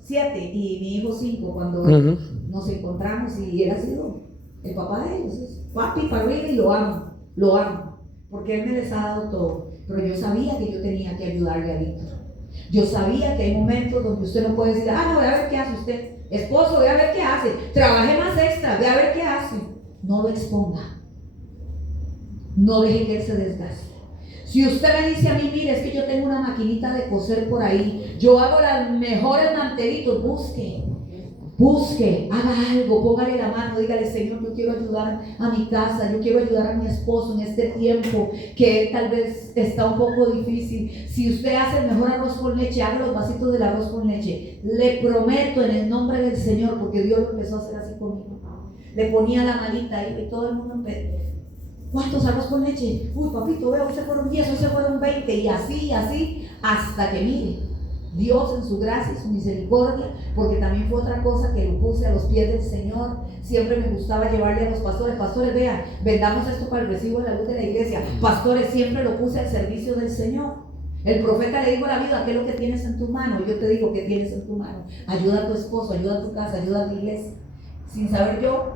7, y mi hijo 5 cuando nos encontramos, y él ha sido el papá de ellos. Es papi para arriba, y lo amo, porque él me les ha dado todo. Pero yo sabía que yo tenía que ayudarle a Víctor. Yo sabía que hay momentos donde usted no puede decir: no, voy a ver qué hace usted, esposo, voy a ver qué hace, trabaje más extra, voy a ver qué hace. No lo exponga, no deje que él se desgaste. Si usted me dice a mí: mire, es que yo tengo una maquinita de coser por ahí, yo hago los mejores mantelitos, busque, haga algo, póngale la mano, dígale: Señor, yo quiero ayudar a mi casa, yo quiero ayudar a mi esposo en este tiempo que él tal vez está un poco difícil. Si usted hace el mejor arroz con leche, haga los vasitos del arroz con leche. Le prometo en el nombre del Señor, porque Dios lo empezó a hacer así conmigo. Le ponía la manita ahí y todo el mundo empezó: ¿cuántos arroz con leche? Uy, papito, veo, se fueron 10, se fueron 20, y así, hasta que mire, Dios en su gracia y su misericordia, porque también fue otra cosa que lo puse a los pies del Señor. Siempre me gustaba llevarle a los pastores: pastores, vean, vendamos esto para el recibo de la luz de la iglesia. Pastores, siempre lo puse al servicio del Señor. El profeta le dijo a la viuda: ¿qué es lo que tienes en tu mano? Y yo te digo: ¿qué tienes en tu mano? Ayuda a tu esposo, ayuda a tu casa, ayuda a tu iglesia. Sin saber yo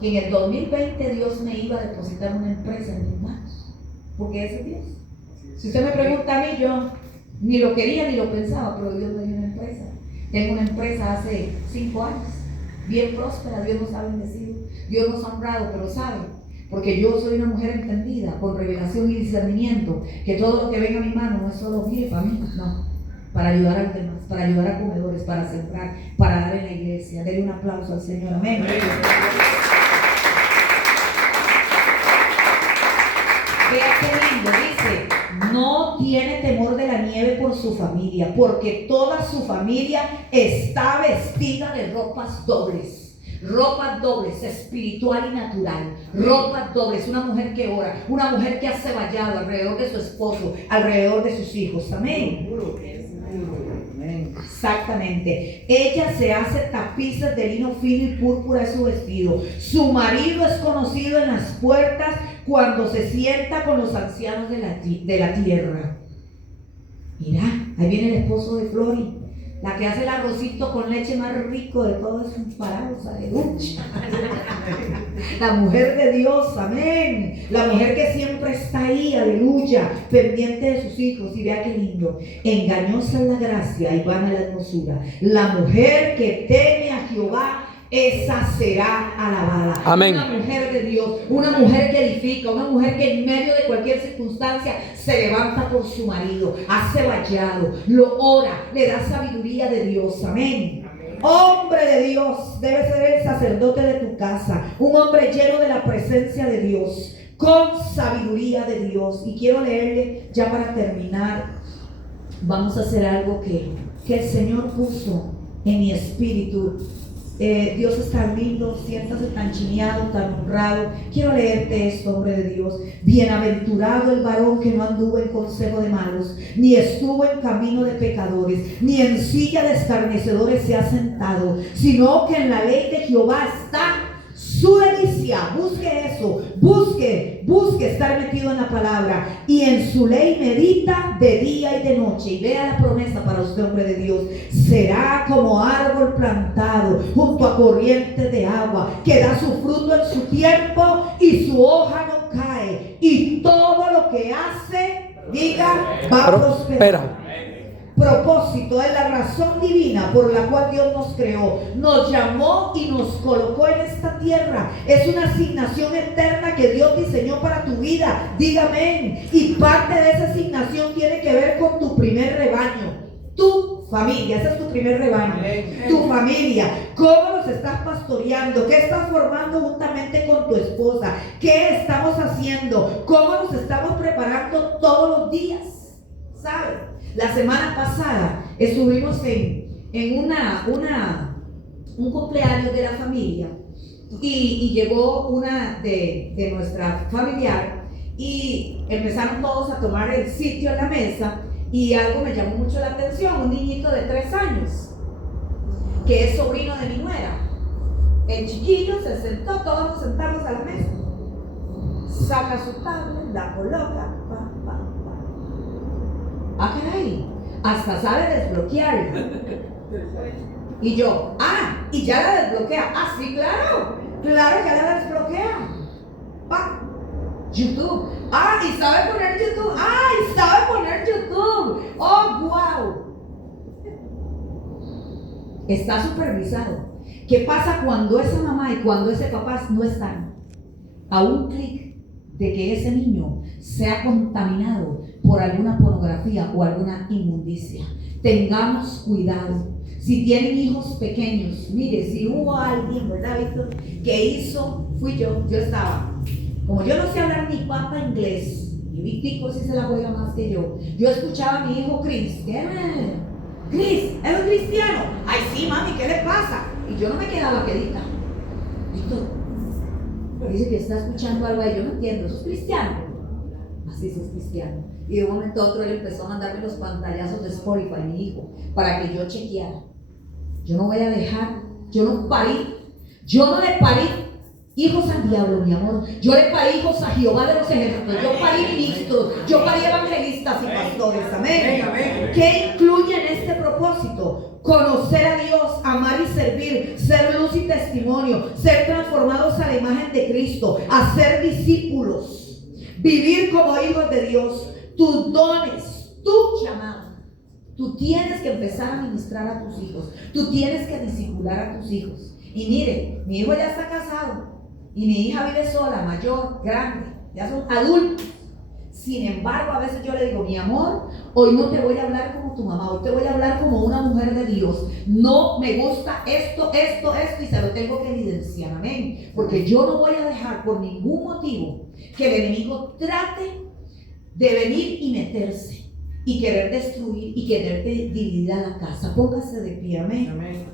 que en el 2020 Dios me iba a depositar una empresa en mis manos, porque ese es Dios. Si usted me pregunta a mí, yo ni lo quería ni lo pensaba, pero Dios me dio una empresa. Tengo una empresa hace 5 años, bien próspera, Dios nos ha bendecido, Dios nos ha honrado, pero ¿saben? Porque yo soy una mujer entendida, con revelación y discernimiento, que todo lo que venga a mi mano no es solo mío para mí, no, para ayudar a los demás, para ayudar a comedores, para sembrar, para dar en la iglesia. Denle un aplauso al Señor, amén. Vea qué lindo, dice, no tiene temor de la nieve por su familia, porque toda su familia está vestida de ropas dobles. Ropas dobles, espiritual y natural. Ropas dobles, una mujer que ora, una mujer que hace vallado alrededor de su esposo, alrededor de sus hijos. Amén. Exactamente. Ella se hace tapices de lino fino y púrpura es su vestido. Su marido es conocido en las puertas cuando se sienta con los ancianos de la tierra. Mira, ahí viene el esposo de Flori, la que hace el arrocito con leche más rico de todos sus parados, aleluya. La mujer de Dios, amén. La mujer que siempre está ahí, aleluya, pendiente de sus hijos. Y vea qué lindo. Engañosa es la gracia y vana la hermosura. La mujer que teme a Jehová, esa será alabada. Amén. Una mujer de Dios, una mujer que edifica, una mujer que en medio de cualquier circunstancia se levanta por su marido, hace vallado, lo ora, le da sabiduría de Dios. Amén. Hombre de Dios, debe ser el sacerdote de tu casa, un hombre lleno de la presencia de Dios, con sabiduría de Dios. Y quiero leerle ya para terminar. Vamos a hacer algo que el Señor puso en mi espíritu. Dios es tan lindo, siéntase tan chineado, tan honrado. Quiero leerte esto, hombre de Dios. Bienaventurado el varón que no anduvo en consejo de malos, ni estuvo en camino de pecadores, ni en silla de escarnecedores se ha sentado, sino que en la ley de Jehová está su delicia. Busque eso, busque estar metido en la palabra, y en su ley medita de día y de noche. Y vea la promesa para usted, hombre de Dios. Será como árbol plantado junto a corrientes de agua, que da su fruto en su tiempo y su hoja no cae, y todo lo que hace, diga, va a prosperar. Propósito es la razón divina por la cual Dios nos creó, nos llamó y nos colocó en esta tierra. Es una asignación eterna que Dios diseñó para tu vida. Dígame. Y parte de esa asignación tiene que ver con tu primer rebaño, tu familia. Ese es tu primer rebaño, tu familia. ¿Cómo los estás pastoreando? ¿Qué estás formando juntamente con tu esposa? ¿Qué estamos haciendo? ¿Cómo nos estamos preparando todos los días? ¿Sabes? La semana pasada estuvimos en un cumpleaños de la familia, y llegó una de nuestra familiar, y empezaron todos a tomar el sitio en la mesa, y algo me llamó mucho la atención. Un niñito de 3 años que es sobrino de mi nuera. El chiquillo se sentó, todos nos sentamos a la mesa, saca su tablet, la coloca, ah, caray, hasta sabe desbloquear. Y yo, y ya la desbloquea. Ah, sí, claro, ya la desbloquea. YouTube. Y sabe poner YouTube. Y sabe poner YouTube. Oh, wow. Está supervisado. ¿Qué pasa cuando esa mamá y cuando ese papá no están? A un clic de que ese niño sea contaminado por alguna pornografía o alguna inmundicia. Tengamos cuidado. Si tienen hijos pequeños, mire, si hubo alguien, ¿verdad, Víctor? Que hizo, fui yo estaba, como yo no sé hablar ni papa inglés, y Víctor sí se la juega más que yo escuchaba a mi hijo Chris, Chris, ¿es un cristiano? Ay, sí, mami, ¿qué le pasa? Y yo no me quedaba quedita. Víctor, dice que está escuchando algo ahí, yo no entiendo, ¿eso es cristiano? Así sí es cristiano. Y de un momento a otro él empezó a mandarme los pantallazos de Spotify, mi hijo, para que yo chequeara. Yo no voy a dejar, yo no le parí hijos al diablo, mi amor. Yo le parí hijos a Jehová de los ejércitos. Yo parí ministros, yo parí evangelistas y pastores. Amén. ¿Qué incluye en este propósito? Conocer a Dios, amar y servir, ser luz y testimonio, ser transformados a la imagen de Cristo, hacer discípulos, vivir como hijos de Dios, tus dones, tu llamado, Tú tienes que empezar a ministrar a tus hijos. Tú tienes que discipular a tus hijos. Y mire, mi hijo ya está casado y mi hija vive sola, mayor, grande, ya son adultos. Sin embargo, a veces yo le digo, mi amor, hoy no te voy a hablar como tu mamá, hoy te voy a hablar como una mujer de Dios. No me gusta esto, y se lo tengo que evidenciar, amén. Porque yo no voy a dejar por ningún motivo que el enemigo trate de venir y meterse y querer destruir y querer dividir a la casa. Póngase de pie, amén. Amén.